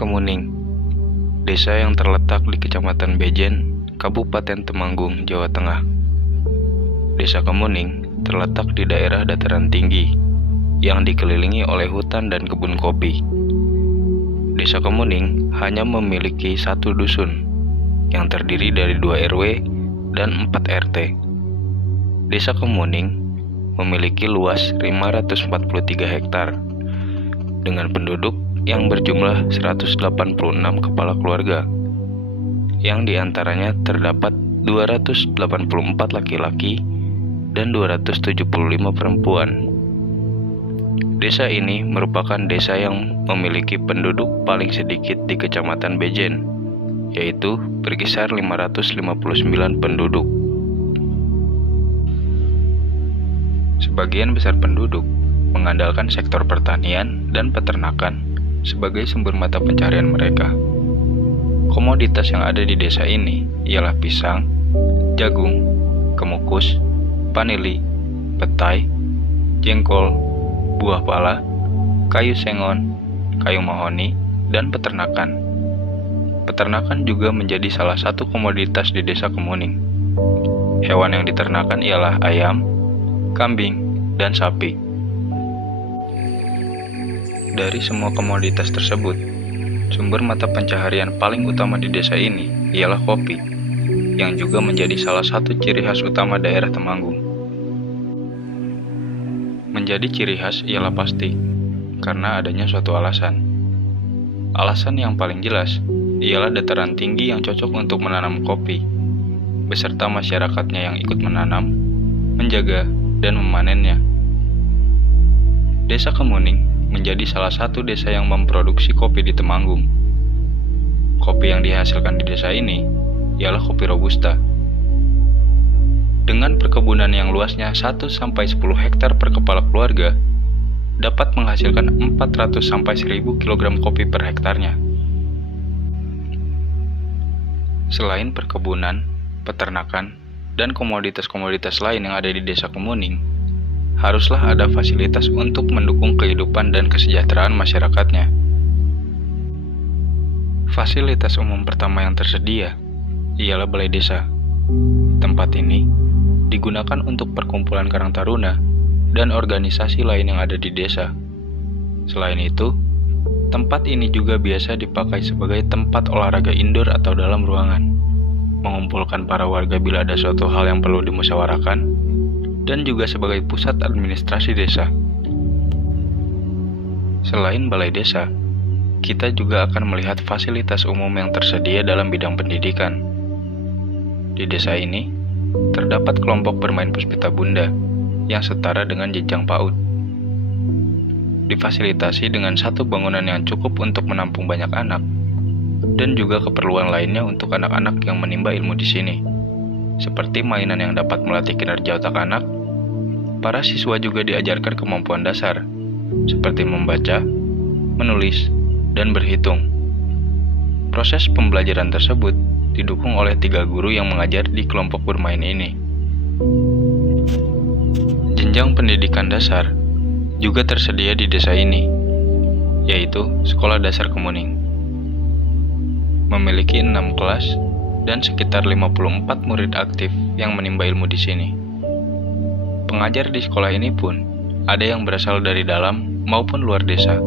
Kemuning, desa yang terletak di Kecamatan Bejen, Kabupaten Temanggung, Jawa Tengah. Desa Kemuning terletak di daerah dataran tinggi yang dikelilingi oleh hutan dan kebun kopi. Desa Kemuning hanya memiliki satu dusun yang terdiri dari 2 RW dan 4 RT. Desa Kemuning memiliki luas 543 hektar dengan penduduk yang berjumlah 186 kepala keluarga, yang diantaranya terdapat 284 laki-laki dan 275 perempuan. Desa ini merupakan desa yang memiliki penduduk paling sedikit di Kecamatan Bejen, yaitu berkisar 559 penduduk. Sebagian besar penduduk mengandalkan sektor pertanian dan peternakan sebagai sumber mata pencaharian mereka. Komoditas yang ada di desa ini ialah pisang, jagung, kemukus, vanili, petai, jengkol, buah pala, kayu sengon, kayu mahoni, dan peternakan. Peternakan juga menjadi salah satu komoditas di Desa Kemuning. Hewan yang diternakan ialah ayam, kambing, dan sapi. Dari semua komoditas tersebut, sumber mata pencaharian paling utama di desa ini ialah kopi, yang juga menjadi salah satu ciri khas utama daerah Temanggung. Menjadi ciri khas ialah pasti, karena adanya suatu alasan. Alasan yang paling jelas ialah dataran tinggi yang cocok untuk menanam kopi, beserta masyarakatnya yang ikut menanam, menjaga, dan memanennya. Desa Kemuning menjadi salah satu desa yang memproduksi kopi di Temanggung. Kopi yang dihasilkan di desa ini ialah kopi Robusta. Dengan perkebunan yang luasnya 1-10 hektar per kepala keluarga, dapat menghasilkan 400-1000 kg kopi per hektarnya. Selain perkebunan, peternakan, dan komoditas-komoditas lain yang ada di Desa Kemuning, haruslah ada fasilitas untuk mendukung kehidupan dan kesejahteraan masyarakatnya. Fasilitas umum pertama yang tersedia ialah Balai Desa. Tempat ini digunakan untuk perkumpulan Karang Taruna dan organisasi lain yang ada di desa. Selain itu, tempat ini juga biasa dipakai sebagai tempat olahraga indoor atau dalam ruangan, mengumpulkan para warga bila ada suatu hal yang perlu dimusyawarahkan, dan juga sebagai pusat administrasi desa. Selain Balai Desa, kita juga akan melihat fasilitas umum yang tersedia dalam bidang pendidikan. Di desa ini, terdapat kelompok bermain puspita bunda yang setara dengan jenjang PAUD. Difasilitasi dengan satu bangunan yang cukup untuk menampung banyak anak, dan juga keperluan lainnya untuk anak-anak yang menimba ilmu di sini, seperti mainan yang dapat melatih kinerja otak anak. Para siswa juga diajarkan kemampuan dasar, seperti membaca, menulis, dan berhitung. Proses pembelajaran tersebut didukung oleh 3 guru yang mengajar di kelompok bermain ini. Jenjang pendidikan dasar juga tersedia di desa ini, yaitu Sekolah Dasar Kemuning. Memiliki 6 kelas dan sekitar 54 murid aktif yang menimba ilmu di sini. Pengajar di sekolah ini pun ada yang berasal dari dalam maupun luar desa.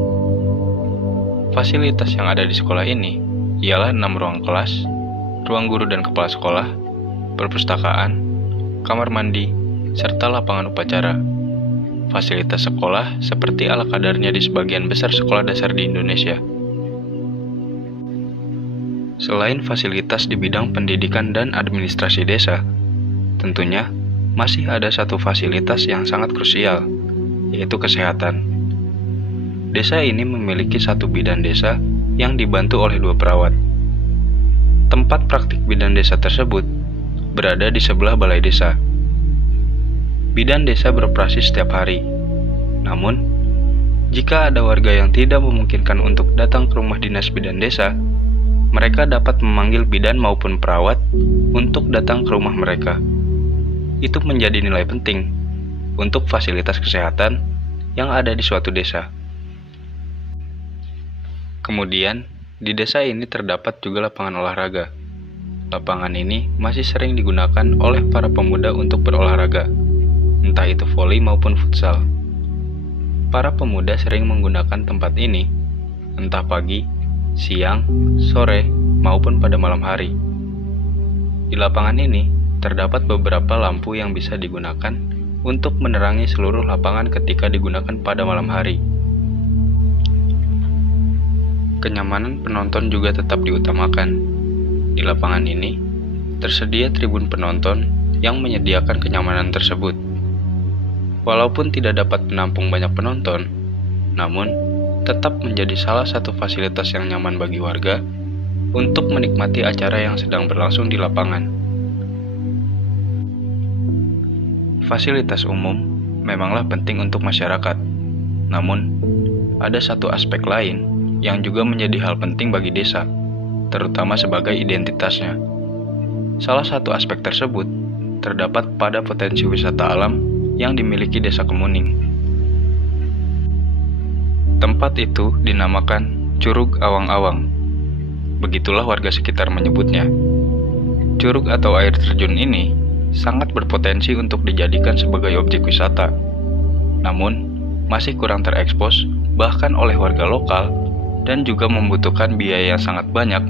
Fasilitas yang ada di sekolah ini ialah 6 ruang kelas, ruang guru dan kepala sekolah, perpustakaan, kamar mandi, serta lapangan upacara. Fasilitas sekolah seperti ala kadarnya di sebagian besar sekolah dasar di Indonesia. Selain fasilitas di bidang pendidikan dan administrasi desa, tentunya masih ada satu fasilitas yang sangat krusial, yaitu kesehatan. Desa ini memiliki satu bidan desa yang dibantu oleh 2 perawat. Tempat praktik bidan desa tersebut berada di sebelah Balai Desa. Bidan desa beroperasi setiap hari. Namun, jika ada warga yang tidak memungkinkan untuk datang ke rumah dinas bidan desa, mereka dapat memanggil bidan maupun perawat untuk datang ke rumah mereka. Itu menjadi nilai penting untuk fasilitas kesehatan yang ada di suatu desa. Kemudian, Di desa ini terdapat juga lapangan olahraga. Lapangan ini masih sering digunakan oleh para pemuda untuk berolahraga, entah itu voli maupun futsal. Para pemuda sering menggunakan tempat ini, entah pagi, siang, sore, maupun pada malam hari. Di lapangan ini, terdapat beberapa lampu yang bisa digunakan untuk menerangi seluruh lapangan ketika digunakan pada malam hari. Kenyamanan penonton juga tetap diutamakan. Di lapangan ini, tersedia tribun penonton yang menyediakan kenyamanan tersebut. Walaupun tidak dapat menampung banyak penonton, namun tetap menjadi salah satu fasilitas yang nyaman bagi warga untuk menikmati acara yang sedang berlangsung di lapangan. Fasilitas umum memanglah penting untuk masyarakat, namun ada satu aspek lain yang juga menjadi hal penting bagi desa, terutama sebagai identitasnya. Salah satu aspek tersebut terdapat pada potensi wisata alam yang dimiliki Desa Kemuning. Tempat itu dinamakan Curug Awang-Awang. Begitulah warga sekitar menyebutnya. Curug atau air terjun ini sangat berpotensi untuk dijadikan sebagai objek wisata. Namun, masih kurang terekspos bahkan oleh warga lokal dan juga membutuhkan biaya yang sangat banyak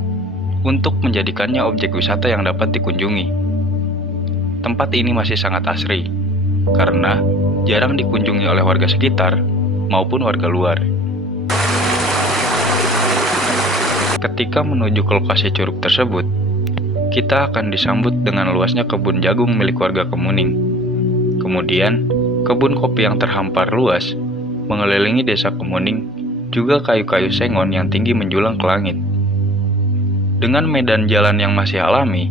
untuk menjadikannya objek wisata yang dapat dikunjungi. Tempat ini masih sangat asri, karena jarang dikunjungi oleh warga sekitar maupun warga luar. Ketika menuju ke lokasi curug tersebut, kita akan disambut dengan luasnya kebun jagung milik warga Kemuning. Kemudian, kebun kopi yang terhampar luas mengelilingi Desa Kemuning, juga kayu-kayu sengon yang tinggi menjulang ke langit. Dengan medan jalan yang masih alami,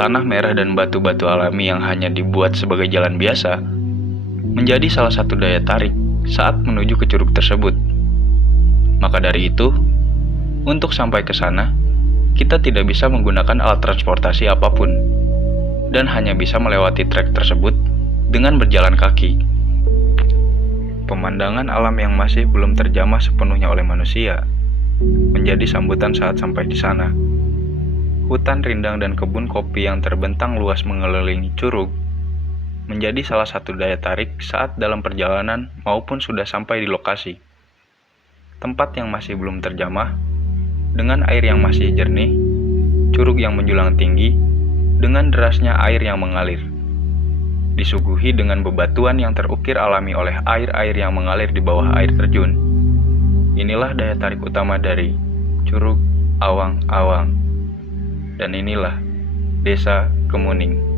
tanah merah dan batu-batu alami yang hanya dibuat sebagai jalan biasa, menjadi salah satu daya tarik saat menuju ke curug tersebut. Maka dari itu, untuk sampai ke sana, kita tidak bisa menggunakan alat transportasi apapun, dan hanya bisa melewati trek tersebut dengan berjalan kaki. Pemandangan alam yang masih belum terjamah sepenuhnya oleh manusia menjadi sambutan saat sampai di sana. Hutan rindang dan kebun kopi yang terbentang luas mengelilingi curug menjadi salah satu daya tarik saat dalam perjalanan maupun sudah sampai di lokasi. Tempat yang masih belum terjamah, dengan air yang masih jernih, curug yang menjulang tinggi, dengan derasnya air yang mengalir. Disuguhi dengan bebatuan yang terukir alami oleh air-air yang mengalir di bawah air terjun. Inilah daya tarik utama dari Curug Awang-Awang. Dan inilah Desa Kemuning.